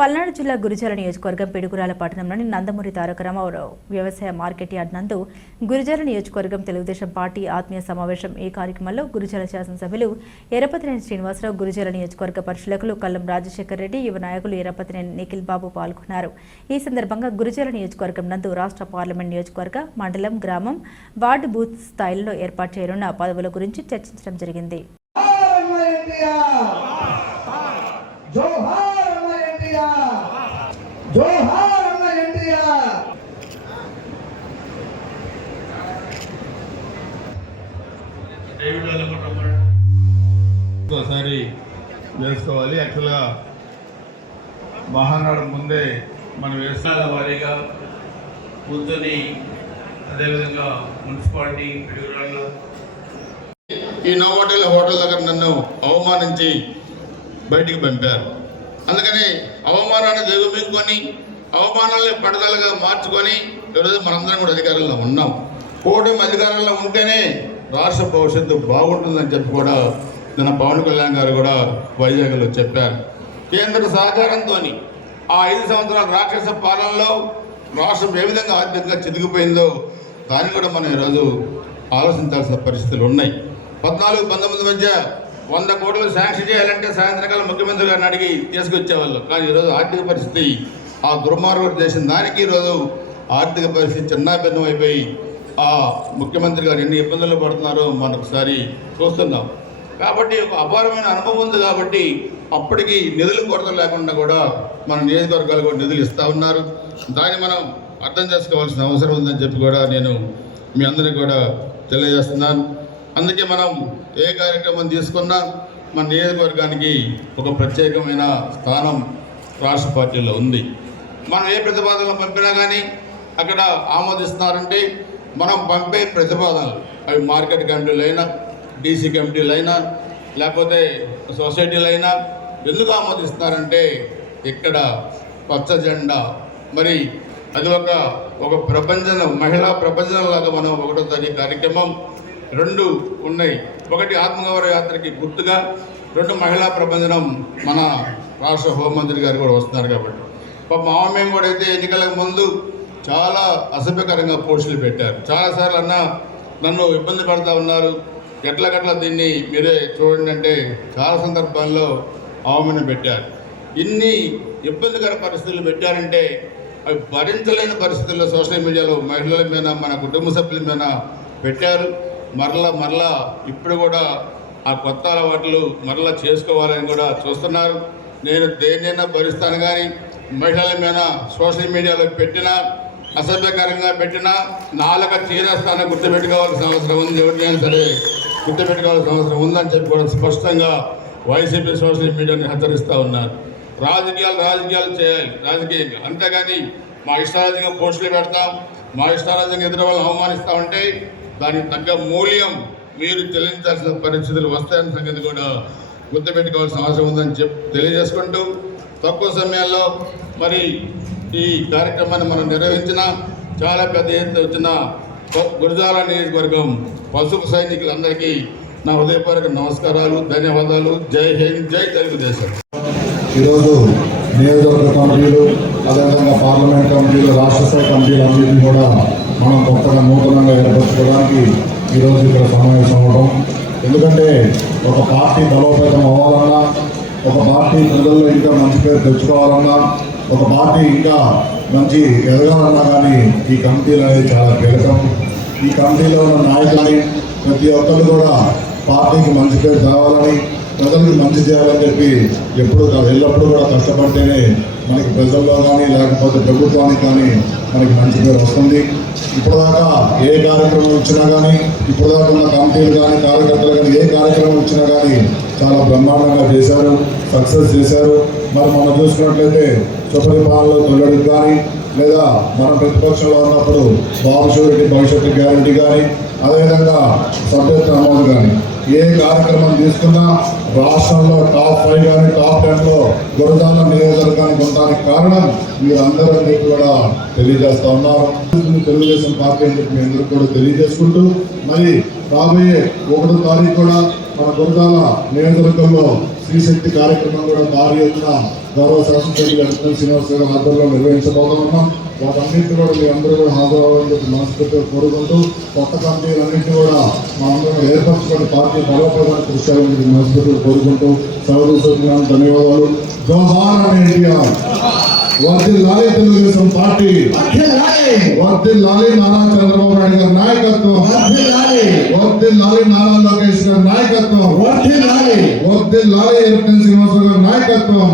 పల్నాడు జిల్లా గురిజాల నియోజకవర్గం పిడుగురాల పట్టణంలోని నందమూరి తారక రామారావు వ్యవసాయ మార్కెట్ యార్డ్ నందు గురిజాల నియోజకవర్గం తెలుగుదేశం పార్టీ ఆత్మీయ సమావేశం ఈ కార్యక్రమంలో గురిజాల శాసనసభ్యులు ఎరపతినేని శ్రీనివాసరావు గురిజాల నియోజకవర్గ పరిశీలకులు కల్లం రాజశేఖర్ రెడ్డి యువ నాయకులు ఎరపతినేని నిఖిల్ బాబు పాల్గొన్నారు. ఈ సందర్భంగా గురిజాల నియోజకవర్గం నందు రాష్ట్ర పార్లమెంట్ నియోజకవర్గ మండలం గ్రామం వార్డు బూత్ స్థాయిలో ఏర్పాటు చేయనున్న పదవుల గురించి చర్చించడం జరిగింది. జోహార్! జోహార్ అన్న ఎన్టీఆర్. ఒకసారి వేసుకోవాలి. యాక్చువల్గా మహానాడు ముందే మనం వేసాల వారీగా కూర్చొని అదేవిధంగా మున్సిపాలిటీ పిడుగురాళ్ళు ఈ నోవోటల్ హోటల్ దగ్గర నన్ను అవమానించి బయటికి పంపారు. అందుకని అవమానాన్ని దిగుమింగుకొని అవమానాల్ని పడదలుగా మార్చుకొని ఈరోజు మనందరం కూడా అధికారంలో ఉన్నాం. కూటమి అధికారంలో ఉంటేనే రాష్ట్ర భవిష్యత్తు బాగుంటుందని చెప్పి కూడా నిన్న పవన్ కళ్యాణ్ గారు కూడా వైజాగ్లో చెప్పారు. కేంద్ర సహకారంతో ఆ ఐదు సంవత్సరాల రాక్షస పాలనలో రాష్ట్రం ఏ విధంగా ఆర్థికంగా చితికిపోయిందో దాన్ని కూడా మనం ఈరోజు ఆలోచించాల్సిన పరిస్థితులు ఉన్నాయి. పద్నాలుగు పంతొమ్మిది మధ్య వంద కోట్లు శాంక్షన్ చేయాలంటే సాయంత్రకాలం ముఖ్యమంత్రి గారిని అడిగి తీసుకొచ్చేవాళ్ళు. కానీ ఈరోజు ఆర్థిక పరిస్థితి ఆ దుర్మార్గుడు చేసిన దానికి ఈరోజు ఆర్థిక పరిస్థితి చిన్నాభిన్నం అయిపోయి ఆ ముఖ్యమంత్రి గారు ఎన్ని ఇబ్బందులు పడుతున్నారో మనం ఒకసారి చూస్తున్నాం. కాబట్టి ఒక అపారమైన అనుభవం ఉంది కాబట్టి అప్పటికి నిధులు కొరత లేకుండా కూడా మన నియోజకవర్గాలు కూడా నిధులు ఇస్తూ ఉన్నారు. దాన్ని మనం అర్థం చేసుకోవాల్సిన అవసరం ఉందని చెప్పి కూడా నేను మీ అందరికీ కూడా తెలియజేస్తున్నాను. అందుకే మనం ఏ కార్యక్రమం తీసుకున్నా మన నియోజకవర్గానికి ఒక ప్రత్యేకమైన స్థానం రాష్ట్ర పార్టీలో ఉంది. మనం ఏ ప్రతిపాదనలు పంపినా కానీ అక్కడ ఆమోదిస్తున్నారంటే మనం పంపే ప్రతిపాదనలు. అవి మార్కెట్ కమిటీలు అయినా డీసీ కమిటీలు అయినా లేకపోతే సొసైటీలు అయినా ఎందుకు ఆమోదిస్తున్నారంటే ఇక్కడ పచ్చ జెండా. మరి అది ఒక ఒక ప్రపంచం మహిళా ప్రపంచంలాగా మనం ఒకటో తారీఖు కార్యక్రమం రెండు ఉన్నాయి. ఒకటి ఆత్మగౌరవ యాత్రకి గుర్తుగా రెండు మహిళా ప్రబంధనం మన రాష్ట్ర హోంమంత్రి గారు కూడా వస్తున్నారు కాబట్టి. పాప ఆమె కూడా అయితే ఎన్నికలకు ముందు చాలా అసభ్యకరంగా పోస్టులు పెట్టారు. చాలాసార్లు అన్న నన్ను ఇబ్బంది పడుతూ ఉన్నారు. ఎట్ల గట్ల దీన్ని మీరే చూడండి అంటే చాలా సందర్భాల్లో అవమానం పెట్టారు. ఇన్ని ఇబ్బందికర పరిస్థితులు పెట్టారంటే అవి భరించలేని పరిస్థితుల్లో సోషల్ మీడియాలో మహిళల మీద మన కుటుంబ సభ్యుల మీద పెట్టారు. మరలా మరలా ఇప్పుడు కూడా ఆ కొత్త అలవాట్లు మరలా చేసుకోవాలని కూడా చూస్తున్నారు. నేను దేన్నైనా భరిస్తాను కానీ మహిళల మీద సోషల్ మీడియాలో పెట్టినా అసభ్యకరంగా పెట్టినా నాలుక తీరేస్తానని గుర్తుపెట్టుకోవాల్సిన అవసరం ఉంది. ఎవరికైనా సరే గుర్తుపెట్టుకోవాల్సిన అవసరం ఉందని చెప్పి కూడా స్పష్టంగా వైసీపీ సోషల్ మీడియాని హెచ్చరిస్తూ ఉన్నారు. రాజకీయాలు రాజకీయాలు చేయాలి రాజకీయంగా. అంతేగాని మా ఇష్టారాజ్యంగా పోస్టులు పెడతాం మా ఇష్టారాజ్యంగా ఎదురు వాళ్ళు అవమానిస్తూ ఉంటే దానికి తగ్గ మూల్యం మీరు చెల్లించాల్సిన పరిస్థితులు వస్తాయన్న సంగతి కూడా గుర్తుపెట్టుకోవాల్సిన అవసరం ఉందని చెప్ తెలియజేసుకుంటూ తక్కువ సమయాల్లో మరి ఈ కార్యక్రమాన్ని మనం నిర్వహించిన చాలా పెద్ద ఎత్తున వచ్చిన ప- గురజాల నియోజకవర్గం పసుపు సైనికులందరికీ నా హృదయపూర్వక నమస్కారాలు ధన్యవాదాలు. జై హింద్ జై తెలుగుదేశం. ఈరోజు నియోజకవర్గ కమిటీలు అదేవిధంగా పార్లమెంట్ కమిటీలు రాష్ట్ర స్థాయి కమిటీలు అన్నింటినీ కూడా మనం కొత్తగా నూతనంగా ఏర్పరచుకోవడానికి ఈరోజు ఇక్కడ సమావేశం అవ్వడం ఎందుకంటే ఒక పార్టీ బలోపేతం అవ్వాలన్నా ఒక పార్టీ ప్రజల్లో ఇంకా మంచి పేరు తెచ్చుకోవాలన్నా ఒక పార్టీ ఇంకా మంచి ఎదగాలన్నా కానీ ఈ కమిటీలు అనేది చాలా కీలకం. ఈ కమిటీలో ఉన్న నాయకులని ప్రతి ఒక్కరు కూడా పార్టీకి మంచి పేరు తేవాలని ప్రజలకు మంచి చేయాలని చెప్పి ఎప్పుడు ఎల్లప్పుడూ కూడా కష్టపడితేనే మనకి ప్రజల్లో కానీ లేకపోతే ప్రభుత్వానికి కానీ మనకి మంచి పేరు వస్తుంది. ఇప్పటిదాకా ఏ కార్యక్రమం ఇచ్చినా కానీ ఇప్పటిదాకా ఉన్న కమిటీలు కానీ కార్యకర్తలు కానీ ఏ కార్యక్రమం ఇచ్చినా కానీ చాలా బ్రహ్మాండంగా చేశారు సక్సెస్ చేశారు. మరి మనం చూసుకున్నట్లయితే సుపరిపాలనలో తొలడికి కానీ లేదా మన ప్రతిపక్షంలో ఉన్నప్పుడు బాబు షూరిటీ భవిష్యత్తు గ్యారంటీ కానీ అదేవిధంగా సభ్యత్వ నమోదు కానీ ఏ కార్యక్రమం తీసుకున్నా రాష్ట్రంలో టాప్ ఫైవ్ కానీ టాప్ టెన్లో గురజాల నియోజకవర్గానికి ఉండడానికి కారణం మీరందరూ మీకు కూడా తెలియజేస్తా ఉన్నారు. తెలుగుదేశం పార్టీ అని చెప్పి మీ కూడా తెలియజేసుకుంటూ మరి రాబోయే ఒకటో తారీఖు కూడా మన గురజాల నియోజకవర్గంలో స్త్రీ శక్తి కార్యక్రమం కూడా భారీ ఎత్తున గౌరవ శాసనసభ్యులు ఎన్ఎల్ శ్రీనివాస్ గారి ఆధ్వర్యంలో నిర్వహించబోతున్నాం వాటన్నింటినీ కూడా మీ అందరూ కూడా హాజరవ్వాలని చెప్పి మనస్ఫూర్తిగా కోరుకుంటూ కొత్త కమిటీలన్నింటినీ కూడా మా అందరం ఏర్పరచుకొని పార్టీ బలోపేతానికి కృషి చేయాలని చెప్పి మనస్ఫూర్తిగా కోరుకుంటూ సెలవు తీసుకుంటున్నాను ధన్యవాదాలు. జోహార్ అని వర్దిల్లాలి తెలుగుదేశం పార్టీ వర్దిల్లాలి నారా చంద్రబాబు నాయుడు గారి నాయకత్వం వర్ధిల్లాలి వర్దిల్లాలి నారా లోకేష్ గారి నాయకత్వం వర్ధిల్లాలి శ్రీనివాసరావు గారి నాయకత్వం.